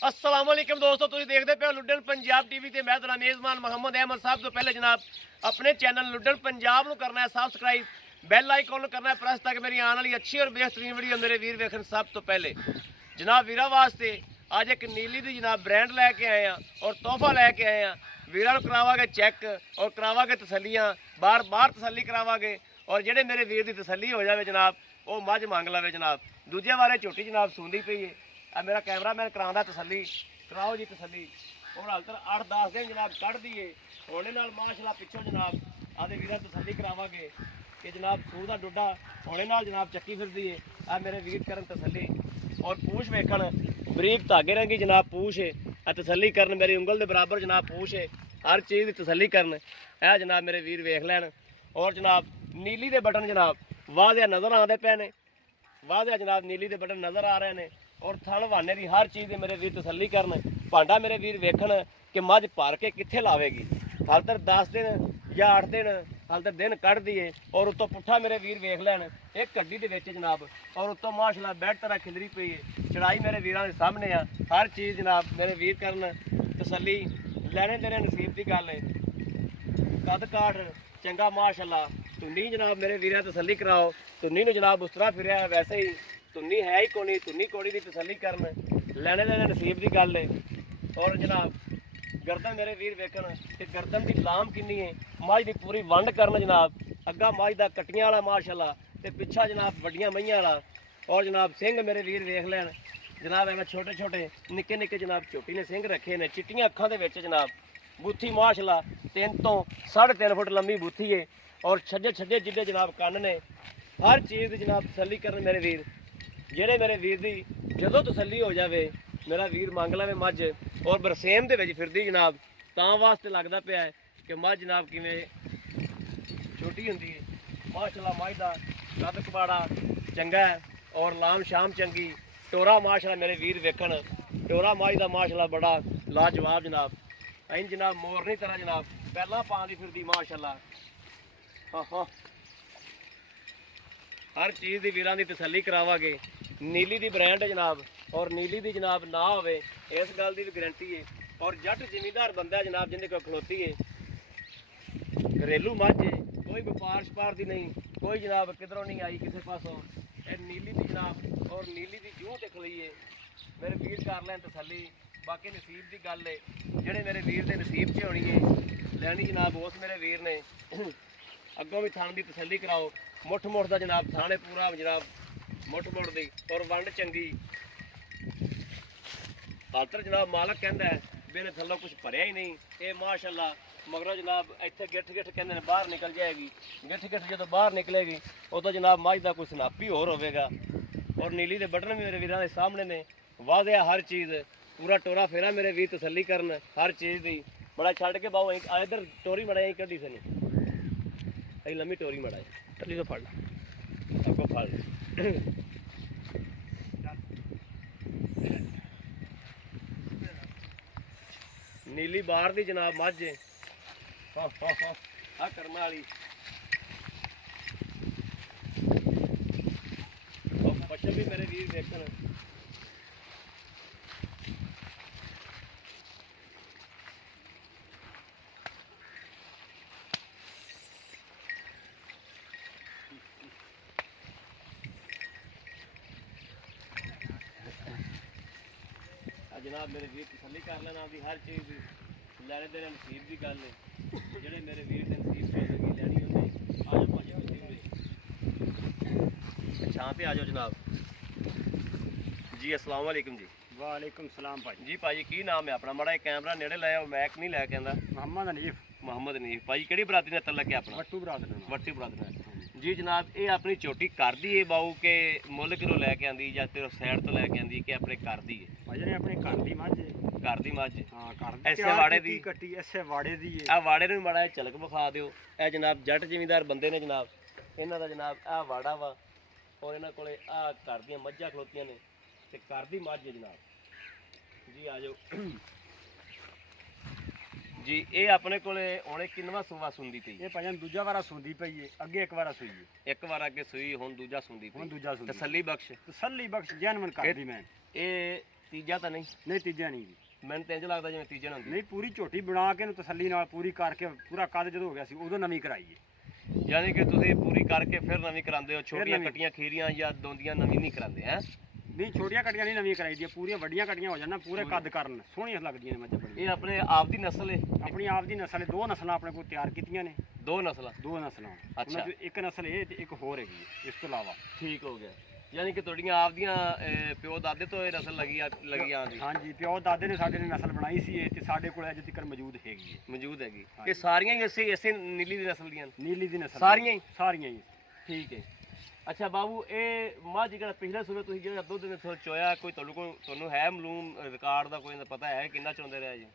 अस्सलाम वालेकुम दोस्तों, तुम देखते पे लुडन पंजाब टीवी ते मैं तुहाडा मेज़बान मोहम्मद अहमद साहब। तो पहले जनाब अपने चैनल लुडन पंजाब को करना है सबसक्राइब, बैल आइकॉन करना है प्रेस, ताकि मेरी आने वाली अच्छी और बेहतरीन वीडियो मेरे वीर वेखन। सब तो पहले जनाब वीरा वास्ते अज एक नीली दी जनाब ब्रांड लैके आए हैं और तोहफा लैके आए हैं। वीरा को करावांगे चैक और करावांगे तसल्लियां, बार बार तसल्ली करावांगे। और जेडे मेरे वीर की तसल्ली हो जाए जनाब वो मझ मंग लवे जनाब। दूजे बारे झोटी जनाब सूंदी पई है। मेरा कैमरामैन करांदा तसल्ली, कराओ जी तसल्ली। और हाल तक 8-10 दिन जनाब कढ़ दिए होने नाल माशाल्लाह पिछों जनाब आदे वीर तसल्ली करावांगे कि जनाब सूह दा डोडा होने नाल जनाब चक्की फिरदी है। आ मेरे वीर करन तसल्ली और पूछ वेखण बरीक धागे रंगी जनाब पूछ है। तसल्ली करन मेरी उंगल के बराबर जनाब पूछ है। हर चीज़ की तसल्ली करन है जनाब मेरे वीर वेख लैन। और जनाब नीली दे बटन जनाब वाजिया नज़र आते पे ने, वाजिया जनाब नीली दे बटन नज़र आ रहे हैं। और थण वाने की हर चीज़ मेरे वीर तसल्ली करन। भांडा मेरे वीर वेखण कि मझ भर के कित्थे लावेगी। हाल तक 10 दिन या 8 दिन हाल तक दिन कढ़ दिए। और उत्तों पुट्ठा मेरे वीर वेख लैन एक गड्डी दे विच जनाब। और उत्तों माशाल्लाह बैड तरह खिलरी पई है। चढ़ाई मेरे वीरां दे सामने आ। हर चीज़ जनाब मेरे वीर करन तसल्ली। लैने देने नसीब की गल है। कद काठ चंगा माशाल्लाह। धुन्नी जनाब मेरे वीर तसल्ली कराओ। धुन्नी नूं जनाब उस तरह फिरिया वैसे ही धुन्नी है ही कोनी। धुन्नी कोड़ी की तसल्ली करन लैने देने नसीब की गल है। और जनाब गर्दन मेरे वीर वेखण कि गर्दन की लाम किन्नी है। मझ की पूरी वंड करन जनाब। अग्गा मझ का कट्टियां वाला माशाल्लाह ते पिछा जनाब वड्डियां मईयां वाला। और जनाब सिंह मेरे वीर वेख लैन जनाब एवं छोटे छोटे निक्के निक्के जनाब झोटी ने सिंह रखे ने। चिट्टियां अखां दे विच जनाब बूथी माशाल्लाह 3 तो 3.5 फुट लंबी बूथी है। और छज्जे छज्जे जिड्डे जनाब कन्न ने। हर चीज़ की जनाब तसल्ली करन मेरे वीर। जेड़े मेरे वीर दी जदों तसल्ली हो जाए मेरा वीर मंग लवे मझ और बरसेम दे विच फिरदी जनाब तां वास्ते लगदा पिया है कि मझ जनाब किवें छोटी हुंदी है। माशाल्लाह मझ दा कद कबाड़ा चंगा है और लाम शाम चंगी। टोरा माशाल्लाह मेरे वीर वेखण टोरा मझ दा माशाल्लाह बड़ा लाजवाब जनाब। ऐन जनाब मोरनी तरह जनाब पहला पांदी फिरदी माशाल्लाह। हाँ हाँ हर चीज़ की वीरां की तसल्ली करावांगे। नीली दी ब्रांड है जनाब और नीली दी जनाब ना होवे इस गल की भी गारंटी है। और जट जिमीदार बंदा है जनाब जिंदे कोल खलोती है। घरेलू मझ है, कोई व्यापार शपार की नहीं, कोई जनाब किधरों नहीं आई किसी पासों। नीली दी जनाब और नीली दी जूह ते खली है। मेरे वीर कर लैन तसल्ली। बाकी नसीब की गल है जेडे मेरे वीर के नसीब च होनी है लैनी जनाब उस मेरे वीर ने। अगों भी थान की तसल्ली कराओ। मुठ मुठ का जनाब थाने पूरा जनाब मुठ मुठ दी और वंड चंगी। हालतर जनाब मालक कहता है मेरे थल्लों कुछ भरिया ही नहीं। ये माशाल्लाह मगरों जनाब इतने गिठ गिठ कहते बाहर निकल जाएगी। गिठ गिठ जो बाहर निकलेगी उदों जनाब मझ का कोई सनापी होर होगा। और नीली के बटन भी मेरे वीरों के सामने ने। वाजिया हर चीज़ पूरा टोरा फेरा मेरे वीर तसल्ली करन हर चीज़ की। बड़ा छड़ के बाओ इधर टोरी मड़ा कड्डी से नहीं लम्मी टोरी मड़ा टली तो फड़ अगो फड़ नीली बाहर दी जनाब मझ आ कर्म वाली। पशु भी मेरे वीर देखन जनाब मेरे वीर तसल्ली कर लेना आपकी हर चीज़ लैने देने नसीब की गल है। जेडे मेरे वीर के नसीब से लगी लैनी उन्हें आ जाओ भाजी छां पे आ जाओ जनाब जी। अस्सलाम वालेकुम जी। वालेकुम सलाम भाई जी भाजी की नाम है अपना? माड़ा कैमरा नेड़े लाया मैक नहीं लैके आंदा। मोहम्मद हनीफ मोहम्मद हनीफ भाजी किहड़ी बरादरी ने तलक है अपना? वट्टू बरादर वट्टी बरादरी जी जनाब। ये अपनी चोटी कर दी है बाऊ के मुल किलो लैके आंदी या तेरे साइड तो लैके आंदी कि अपने कर दी है? भाई ने अपने घर दी मझ घर दी मझ हाँ घर ऐसे वाड़े दी कट्टी ऐसे वाड़े दी है। आ वाड़े नूं माड़ा झलक विखा दिओ। ए जनाब जट जिमीदार बंदे ने जनाब इन्हां दा जनाब आ वाड़ा वा और इन्हां कोले आ घर दीयां मझां खलोतियां ने ते घर दी मझ है जनाब जी। आ जाओ जी। ये अपने कोले हुणे किन्नवां सूआ सुंदी पई? ये भाई दूजा वारा सूंदी पई है। अगे एक वारा सूई है। एक बार अगे सूई हुण दूजा सुंदी पई। हुण दूजा सूंदी तसल्ली बख्श तसल्ली बख्श जैनवन कर दी मैं। ये ਤੀਜਾ ਤਾਂ ਨਹੀਂ? ਨਹੀਂ ਤੀਜਾ ਨਹੀਂ ਜੀ। ਮੈਨੂੰ ਤਾਂ ਇੰਝ ਲੱਗਦਾ ਜਿਵੇਂ ਤੀਜਾ ਨਾ ਹੁੰਦੀ। ਨਹੀਂ ਪੂਰੀ ਝੋਟੀ ਬਣਾ ਕੇ ਇਹਨੂੰ ਤਸੱਲੀ ਨਾਲ ਪੂਰੀ ਕਰਕੇ ਪੂਰਾ ਕੱਦ ਜਦੋਂ ਹੋ ਗਿਆ ਸੀ ਉਦੋਂ ਨਵੀਂ ਕਰਾਈ ਹੈ। ਯਾਨੀ ਕਿ ਤੁਸੀਂ ਪੂਰੀ ਕਰਕੇ ਫਿਰ ਨਵੀਂ ਕਰਾਉਂਦੇ ਹੋ, ਛੋਟੀਆਂ ਨਵੀਂ। ਕੱਟੀਆਂ ਖੀਰੀਆਂ ਜਾਂ ਦੋਂਦੀਆਂ ਨਵੀਂ ਨਹੀਂ ਕਰਾਉਂਦੇ ਹੈ? ਨਹੀਂ ਛੋਟੀਆਂ ਕੱਟੀਆਂ ਨਹੀਂ ਨਵੀਂ ਕਰਾਈ ਦੀਆਂ, ਪੂਰੀਆਂ ਵੱਡੀਆਂ ਕੱਟੀਆਂ ਹੋ ਜਾਣ ਨਾ ਪੂਰੇ ਕੱਦ ਕਰਨ ਸੋਹਣੀਆਂ ਲੱਗਦੀਆਂ ਨੇ ਮੱਝਾਂ ਇਹ ਬੜੀਆਂ। ਆਪਣੇ ਆਪ ਦੀ ਨਸਲ ਹੈ? ਆਪਣੀ ਆਪ ਦੀ ਨਸਲ ਹੈ, ਦੋ ਨਸਲਾਂ ਆਪਣੇ ਕੋਲ ਤਿਆਰ ਕੀਤੀਆਂ ਨੇ। ਦੋ ਨਸਲਾਂ? ਦੋ ਨਸਲਾਂ। ਅੱਛਾ। ਉਹਨਾਂ ਚੋਂ ਇੱਕ ਨਸਲ ਇਹ ਤੇ ਇੱਕ ਹੋਰ ਹੈਗੀ ਹੈ ਇਸ ਤੋਂ ਇਲਾਵਾ। ਠੀਕ ਹੋ ਗਿਆ। ਯਾਨੀ ਕਿ ਤੁਹਾਡੀਆਂ ਆਪਦੀਆਂ ਪਿਓ ਦਾਦੇ ਤੋਂ ਇਹ ਨਸਲ ਲੱਗੀ ਆਉਂਦੀ? ਹਾਂਜੀ ਪਿਓ ਦਾਦੇ ਨੇ ਸਾਡੇ ਨੇ ਨਸਲ ਬਣਾਈ ਸੀ ਇਹ ਤੇ ਸਾਡੇ ਕੋਲ ਅਜੇ ਤੱਕ ਮੌਜੂਦ ਹੈਗੀ ਹੈ। ਮੌਜੂਦ ਹੈਗੀ? ਹਾਂਜੀ। ਇਹ ਸਾਰੀਆਂ ਹੀ ਇਸੇ ਨੀਲੀ ਦੀ ਨਸਲ ਦੀਆਂ ਨੇ? ਨੀਲੀ ਦੀ ਨਸਲ ਸਾਰੀਆਂ ਹੀ? ਸਾਰੀਆਂ ਹੀ। ਠੀਕ ਹੈ। ਅੱਛਾ ਬਾਬੂ, ਇਹ ਮੱਝ ਜਿਹੜਾ ਪਿਛਲੇ ਸੂਬੇ ਤੁਸੀਂ ਜਿਹੜਾ ਦੁੱਧ ਦੇ ਥੋੜਾ ਚੋਇਆ, ਕੋਈ ਤੁਹਾਨੂੰ ਹੈ ਮਾਲੂਮ ਰਿਕਾਰਡ ਦਾ ਕੋਈ ਪਤਾ ਹੈ ਕਿੰਨਾ ਚੋਂਦੇ ਰਿਹਾ ਜੀ?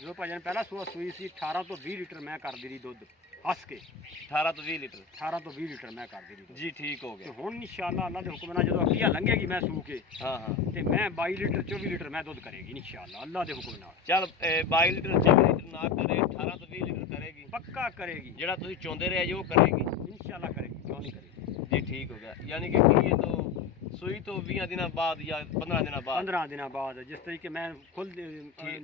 ਜਦੋਂ ਭਾਜਨ ਪਹਿਲਾ ਸੂਆ ਸੂਈ ਸੀ 18 ਤੋਂ 20 ਲੀਟਰ ਮੈਂ ਕਰਦੀ ਰਹੀ ਦੁੱਧ ਹੱਸ ਕੇ। 18 ਤੋਂ 20 ਲੀਟਰ? 18 ਤੋਂ 20 ਲੀਟਰ ਮੈਂ ਕਰਦੀ ਰਹੀ ਦੁੱਧ। ਜੀ ਠੀਕ ਹੋ ਤੇ ਗਿਆ। ਹੁਣ ਇਨਸ਼ਾਅੱਲਾ ਅੱਲਾ ਦੇ ਹੁਕਮ ਨਾਲ ਜਦੋਂ ਅੱਖੀਆਂ ਲੰਘੇਗੀ ਮੈਂ ਸੂ ਕੇ ਹਾਂ ਹਾਂ। ਤੇ ਮੈਂ 22 ਲੀਟਰ 24 ਲੀਟਰ ਮੈਂ ਦੁੱਧ ਕਰੇਗੀ ਇਨਸ਼ਾਅੱਲਾ ਅੱਲਾ ਦੇ ਹੁਕਮ ਨਾਲ। ਚੱਲ 22 ਲੀਟਰ 24 ਲੀਟਰ ਨਾ ਕਰੇ, 18 ਤੋਂ 20 ਲੀਟਰ ਕਰੇਗੀ? ਪੱਕਾ ਕਰੇਗੀ ਜਿਹੜਾ ਤੁਸੀਂ ਚੋਂਦੇ ਰਹੇ ਜੀ ਉਹ ਕਰੇਗੀ? ਇਨਸ਼ਾਅੱਲਾ ਕਰੇਗੀ, ਕਿਉਂ ਨਹੀਂ ਕਰੇਗੀ। ਜੀ ਠੀਕ ਹੋ ਗਿਆ। ਯਾਨੀ ਕਿ ਕੀ ਇਹ ਤੋਂ ਸੂਈ ਤੋਂ 20 ਦਿਨਾਂ ਬਾਅਦ ਜਾਂ 15 ਦਿਨਾਂ ਬਾਅਦ? 15 ਦਿਨਾਂ ਬਾਅਦ ਜਿਸ ਤਰੀਕੇ ਮੈਂ ਖੁਦ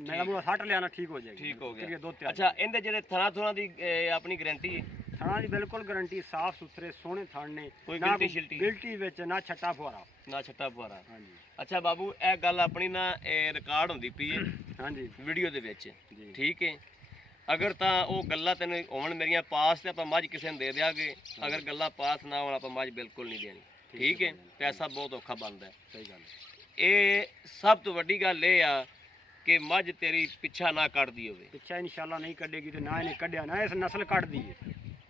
ਮੇਰਾ ਮੂੰਹ ਸੱਟ ਲਿਆ ਨਾ ਠੀਕ ਹੋ ਜਾਏਗੀ। ਠੀਕ ਹੋ ਗਿਆ। ਦੁੱਧ ਤਿਆਰ। ਅੱਛਾ, ਇਹਦੇ ਜਿਹੜੇ ਥਣਾ ਦੀ ਆਪਣੀ ਗਾਰੰਟੀ ਹੈ? ਥਣਾ ਦੀ ਬਿਲਕੁਲ ਗਾਰੰਟੀ, ਸਾਫ ਸੁਥਰੇ ਸੋਹਣੇ ਥਣ ਨੇ, ਕੋਈ ਨਾ ਗਿਲਟੀ ਸ਼ਿਲਟੀ? ਗਿਲਟੀ ਵਿੱਚ ਨਾ ਛੱਟਾ ਫੁਆਰਾ। ਨਾ ਛੱਟਾ ਫੁਆਰਾ? ਹਾਂਜੀ ਅੱਛਾ ਬਾਬੂ, ਇਹ ਗੱਲ ਆਪਣੀ ਨਾ ਰਿਕਾਰਡ ਹੁੰਦੀ ਪਈ ਹੈ ਹਾਂਜੀ ਵੀਡੀਓ ਦੇ ਵਿੱਚ, ਜੀ। ਠੀਕ ਹੈ? ਅਗਰ ਤਾਂ ਉਹ ਗੱਲਾਂ ਤੈਨੂੰ ਹੋਣ ਮੇਰੀਆਂ ਪਾਸ ਤੇ ਆਪਾਂ ਮੱਝ ਕਿਸੇ ਨੂੰ ਦੇ ਦਿਆਂਗੇ, ਅਗਰ ਗੱਲਾਂ ਪਾਸ ਨਾ ਹੋਣ ਆਪਾਂ ਮੱਝ ਬਿਲਕੁਲ ਨਹੀਂ ਦੇਣੀ, ਠੀਕ ਹੈ? ਪੈਸਾ ਬਹੁਤ ਔਖਾ ਬਣਦਾ ਹੈ। ਸਹੀ ਗੱਲ। ਇਹ ਸਭ ਤੋਂ ਵੱਡੀ ਗੱਲ ਇਹ ਆ ਕਿ ਮੱਝ ਤੇਰੀ ਪਿੱਛਾ ਨਾ ਕੱਢਦੀ ਹੋਵੇ। ਪਿੱਛਾ ਇਨਸ਼ਾਅੱਲਾ ਨਹੀਂ ਕੱਢੇਗੀ ਤੇ ਨਾ ਇਹਨੇ ਕੱਢਿਆ ਨਾ ਇਸ ਨਸਲ ਕੱਢਦੀ ਹੈ।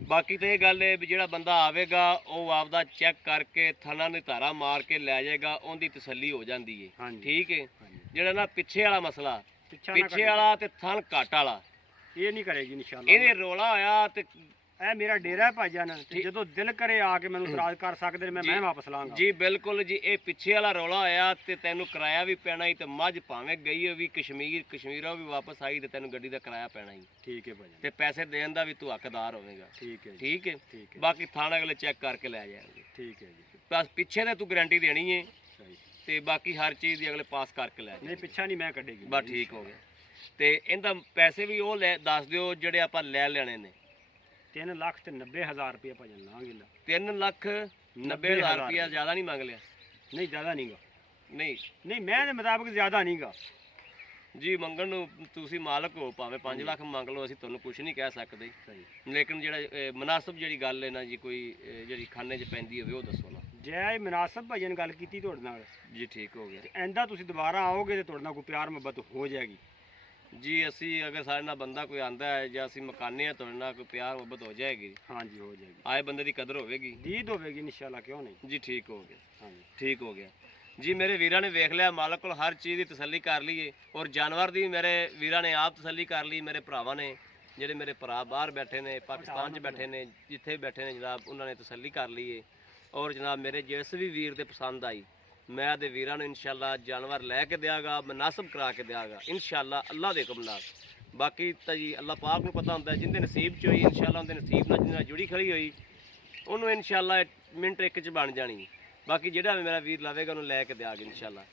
ਬਾਕੀ ਤਾਂ ਇਹ ਗੱਲ ਹੈ ਵੀ ਜਿਹੜਾ ਬੰਦਾ ਆਵੇਗਾ ਉਹ ਆਪਦਾ ਚੈੱਕ ਕਰਕੇ ਥਣਾ ਦੀ ਧਾਰਾ ਮਾਰ ਕੇ ਲੈ ਜਾਏਗਾ, ਉਹਦੀ ਤਸੱਲੀ ਹੋ ਜਾਂਦੀ ਹੈ, ਹਾਂਜੀ। ਠੀਕ ਹੈ? ਹਾਂਜੀ। ਜਿਹੜਾ ਨਾ ਪਿੱਛੇ ਵਾਲਾ ਮਸਲਾ, ਪਿੱਛਾ ਨਾ ਪਿੱਛੇ ਕੱਢੇਗੀ। ਵਾਲਾ ਤੇ ਥਣ ਘੱਟ ਵਾਲਾ, ਇਹ ਨਹੀਂ ਕਰੇਗੀ ਇਨਸ਼ਾਅੱਲਾ। ਇਹਦੇ ਰੋਲਾ ਹੋਇਆ ਤੇ ਇਹ ਮੇਰਾ ਡੇਰਾ ਹੈ ਭਾਈਜਾਨ, ਤੇ ਠੀਕ। ਜਦੋਂ ਦਿਲ ਕਰੇ ਆ ਕੇ ਮੈਨੂੰ ਇਤਰਾਜ਼ ਕਰ ਸਕਦੇ ਨੇ, ਮੈਂ ਵਾਪਸ ਲਾਂਗਾ। ਜੀ ਬਿਲਕੁਲ ਜੀ। ਇਹ ਪਿੱਛੇ ਵਾਲਾ ਰੋਲਾ ਹੋਇਆ ਤੇ ਤੈਨੂੰ ਕਿਰਾਇਆ ਵੀ ਪੈਣਾ ਹੀ, ਤੇ ਮੱਝ ਭਾਵੇਂ ਗਈ ਹੋਵੇ ਕਸ਼ਮੀਰੋਂ ਵੀ ਵਾਪਸ ਆਈ ਤੇ ਤੈਨੂੰ ਗੱਡੀ ਦਾ ਕਿਰਾਇਆ ਪੈਣਾ ਹੀ, ਠੀਕ ਹੈ ਭਾਈਜਾਨ। ਤੇ ਪੈਸੇ ਦੇਣ ਦਾ ਵੀ ਤੂੰ ਹੱਕਦਾਰ ਹੋਵੇਂਗਾ, ਠੀਕ ਹੈ ਜੀ। ਠੀਕ ਹੈ? ਠੀਕ ਹੈ। ਬਾਕੀ ਥਾਣਾ ਅਗਲੇ ਚੈੱਕ ਕਰਕੇ ਲੈ ਜਾਣਗੇ, ਠੀਕ ਹੈ ਜੀ। ਬਸ ਪਿੱਛੇ ਤੇ ਤੂੰ ਗਾਰੰਟੀ ਦੇਣੀ ਹੈ ਸਹੀ। ਤੇ ਬਾਕੀ ਹਰ ਚੀਜ਼ ਦੀ ਅਗਲੇ ਪਾਸ ਕਰਕੇ ਲੈ ਨਹੀਂ ਜਾਣਗੇ। ਪਿੱਛਾ ਨਹੀਂ ਮੈਂ ਕੱਢੇਗੀ। ਬਸ ਠੀਕ ਹੋ ਗਿਆ। ਤੇ ਇਹਦਾ ਪੈਸੇ ਵੀ ਉਹ ਲੈ ਦੱਸ ਦਿਓ ਜਿਹੜੇ ਆਪਾਂ ਲੈ ਲੈਣੇ ਨੇ। 3,90,000 ਰੁਪਏ ਭਾਈਜਾਨ ਲਾਂਗੇ। 3,90,000 ਰੁਪਇਆ ਜ਼ਿਆਦਾ ਨਹੀਂ ਮੰਗ ਲਿਆ? ਨਹੀਂ ਜ਼ਿਆਦਾ ਨਹੀਂਗਾ। ਨਹੀਂ ਨਹੀਂ ਮੈਂ ਦੇ ਮੁਤਾਬਕ ਜ਼ਿਆਦਾ ਨਹੀਂਗਾ ਜੀ, ਮੰਗਣ ਨੂੰ ਤੁਸੀਂ ਮਾਲਕ ਹੋ, ਭਾਵੇਂ 5 ਲੱਖ ਮੰਗ ਲਓ, ਅਸੀਂ ਤੁਹਾਨੂੰ ਕੁਝ ਨਹੀਂ ਕਹਿ ਸਕਦੇ। ਸਹੀ। ਲੇਕਿਨ ਜਿਹੜਾ ਮੁਨਾਸਬ ਜਿਹੜੀ ਗੱਲ ਹੈ ਨਾ ਜੀ, ਕੋਈ ਜਿਹੜੀ ਖਾਨੇ 'ਚ ਪੈਂਦੀ ਹੋਵੇ ਉਹ ਦੱਸੋ ਨਾ। ਜੈ ਮਨਾਸਬ ਭਾਈਜਾਨ ਗੱਲ ਕੀਤੀ ਤੁਹਾਡੇ ਨਾਲ ਜੀ ਠੀਕ ਹੋ ਗਿਆ। ਤੇ ਐਂਦਾ ਤੁਸੀਂ ਦੁਬਾਰਾ ਆਓਗੇ ਤੇ ਤੁਹਾਡੇ ਨਾਲ ਕੋਈ ਪਿਆਰ ਮੁਹੱਬਤ ਹੋ ਜਾਏਗੀ ਜੀ। ਅਸੀਂ ਅਗਰ ਸਾਡੇ ਨਾਲ ਬੰਦਾ ਕੋਈ ਆਂਦਾ ਹੈ ਜਾਂ ਅਸੀਂ ਮਕਾਨੇ ਆ, ਤੁਹਾਡੇ ਨਾਲ ਕੋਈ ਪਿਆਰ ਮੁਹੱਬਤ ਹੋ ਜਾਏਗੀ? ਹਾਂਜੀ ਹੋ ਜਾਏਗੀ। ਆਏ ਬੰਦੇ ਦੀ ਕਦਰ ਹੋਵੇਗੀ? ਦੀਦ ਹੋਵੇਗੀ ਇਨਸ਼ਾਅੱਲਾ, ਕਿਉਂ ਨਹੀਂ। ਜੀ ਠੀਕ ਹੋ ਗਿਆ। ਹਾਂਜੀ ਠੀਕ ਹੋ ਗਿਆ ਜੀ। ਮੇਰੇ ਵੀਰਾਂ ਨੇ ਵੇਖ ਲਿਆ, ਮਾਲਕ ਕੋਲ ਹਰ ਚੀਜ਼ ਦੀ ਤਸੱਲੀ ਕਰ ਲਈਏ, ਔਰ ਜਾਨਵਰ ਦੀ ਮੇਰੇ ਵੀਰਾਂ ਨੇ ਆਪ ਤਸੱਲੀ ਕਰ ਲਈ। ਮੇਰੇ ਭਰਾਵਾਂ ਨੇ, ਜਿਹੜੇ ਮੇਰੇ ਭਰਾ ਬਾਹਰ ਬੈਠੇ ਨੇ, ਪਾਕਿਸਤਾਨ 'ਚ ਬੈਠੇ ਨੇ, ਜਿੱਥੇ ਬੈਠੇ ਨੇ ਜਨਾਬ, ਉਹਨਾਂ ਨੇ ਤਸੱਲੀ ਕਰ ਲਈਏ। ਔਰ ਜਨਾਬ ਮੇਰੇ ਜਿਸ ਵੀ ਵੀਰ ਦੇ ਪਸੰਦ ਆਈ, ਮੈਂ ਦੇ ਵੀਰਾਂ ਨੂੰ ਇਨਸ਼ਾਅੱਲਾ ਜਾਨਵਰ ਲੈ ਕੇ ਦਿਆਂਗਾ, ਮਨਾਸਬ ਕਰਾ ਕੇ ਦਿਆਂਗਾ ਇਨਸ਼ਾਅੱਲਾ ਅੱਲਾ ਦੇ ਹੁਕਮ ਨਾਲ। ਬਾਕੀ ਤਾਂ ਜੀ ਅੱਲਾ ਪਾਕ ਨੂੰ ਪਤਾ ਹੁੰਦਾ, ਜਿੰਦੇ ਨਸੀਬ 'ਚ ਹੋਈ ਇਨਸ਼ਾਅੱਲਾ, ਉਹਦੇ ਨਸੀਬ ਨਾਲ ਜਿਹਦੇ ਨਾਲ ਜੁੜੀ ਖੜੀ ਹੋਈ ਉਹਨੂੰ ਇਨਸ਼ਾਅੱਲਾ ਮਿੰਟ ਇੱਕ 'ਚ ਬਣ ਜਾਣੀ। ਬਾਕੀ ਜਿਹੜਾ ਵੀ ਮੇਰਾ ਵੀਰ ਲਾਵੇਗਾ ਉਹਨੂੰ ਲੈ ਕੇ ਦਿਆਂਗੇ ਇਨਸ਼ਾਅੱਲਾ।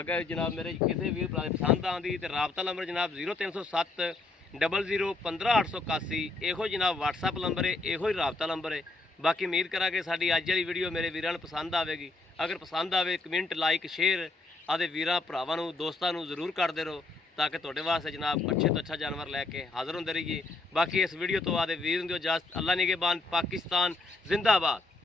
ਅਗਰ ਜਨਾਬ ਮੇਰੇ ਕਿਸੇ ਵੀਰ ਭਰਾ ਪਸੰਦ ਆਉਂਦੀ ਤੇ ਰਾਬਤਾ ਨੰਬਰ ਜਨਾਬ 0307 00 15881, ਇਹੋ ਜਨਾਬ WhatsApp ਨੰਬਰ ਹੈ, ਇਹੋ ਹੀ ਰਾਬਤਾ ਨੰਬਰ ਹੈ। ਬਾਕੀ ਉਮੀਦ ਕਰਾਂਗੇ ਸਾਡੀ ਅੱਜ ਵਾਲੀ ਵੀਡੀਓ ਮੇਰੇ ਵੀਰਾਂ ਨੂੰ ਪਸੰਦ ਆਵੇਗੀ। ਅਗਰ ਪਸੰਦ ਆਵੇ ਕਮੈਂਟ ਲਾਈਕ ਸ਼ੇਅਰ ਆਦੇ ਵੀਰਾਂ ਭਰਾਵਾਂ ਨੂੰ ਦੋਸਤਾਂ ਨੂੰ ਜ਼ਰੂਰ ਕਰਦੇ ਰਹੋ, ਤਾਂ ਕਿ ਤੁਹਾਡੇ ਵਾਸਤੇ ਜਨਾਬ ਅੱਛੇ ਤੋਂ ਅੱਛਾ ਜਾਨਵਰ ਲੈ ਕੇ ਹਾਜ਼ਰ ਹੁੰਦੇ ਰਹੀਏ। ਬਾਕੀ ਇਸ ਵੀਡੀਓ ਤੋਂ ਆਦੇ ਵੀਰ ਨੂੰ ਇਜਾਜ਼ਤ। ਅੱਲਾ ਨਿਗਹਿਬਾਨ, ਪਾਕਿਸਤਾਨ ਜ਼ਿੰਦਾਬਾਦ।